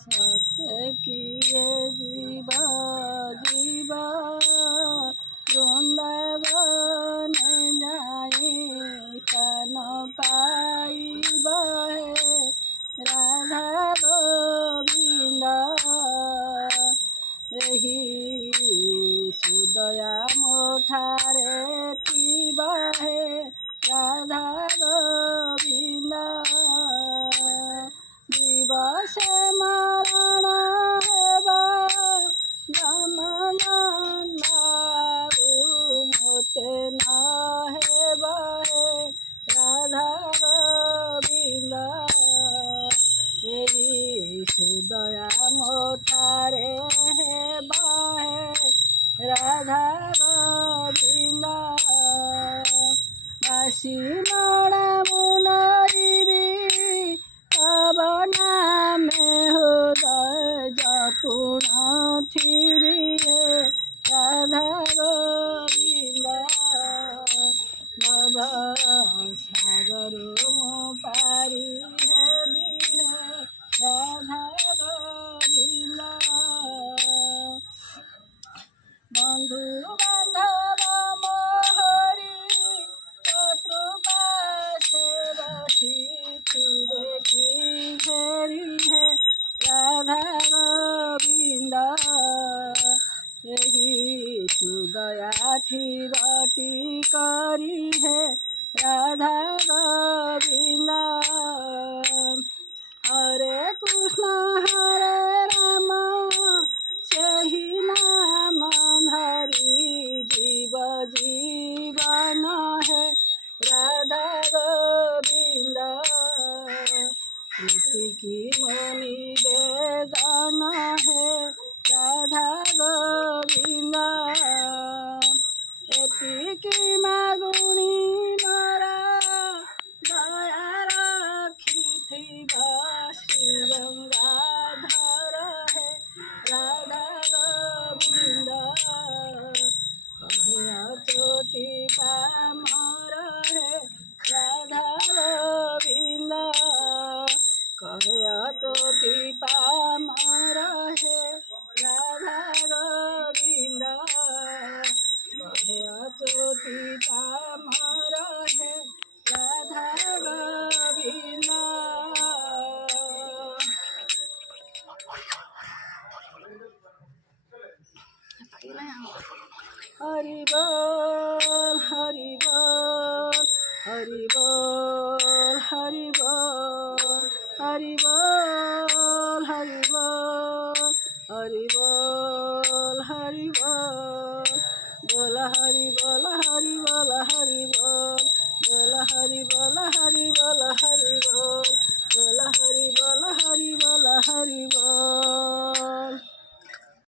सत्य किए जीवा जीवा वृंदावन जाए कान पाइबा है राधा गोविंद यही सुदया मोठारे थिबा है राधा गोविंद दिवस मरण हेबा मोते न हेबा है राधा गोविंद यही सुदया मोठारे हेबा है राधा गोविंद बासी नड़ा मुनरी तब नामे हृदय जपुण थिबी है राधा गोविंद नव सागर पारी हेबी है राधा गोविंद बंधु बांधव मोहरी शत्रुपाशे बसी थिबे की घेरी है राधा गोविंद यही सुदया थिबटी करी है राधा गोविंद हरे कृष्ण हरे राम सही नाम धरी जीव जीवन है राधा गोविंद प्रीति की मुनि वेदन है राधा गोविंद एतिकी मागुणी मरा दया रखिथिबा श्री गंगाधर है राधा गोविंद कहे ज्योति पामर है राधा गोविंद कहे ज्योति पामर है राधा गोविंद कहे ज्योति पामर है राधा गोविंद हरि बोल हरि बोल हरि बोल हरि बोल हरि बोल।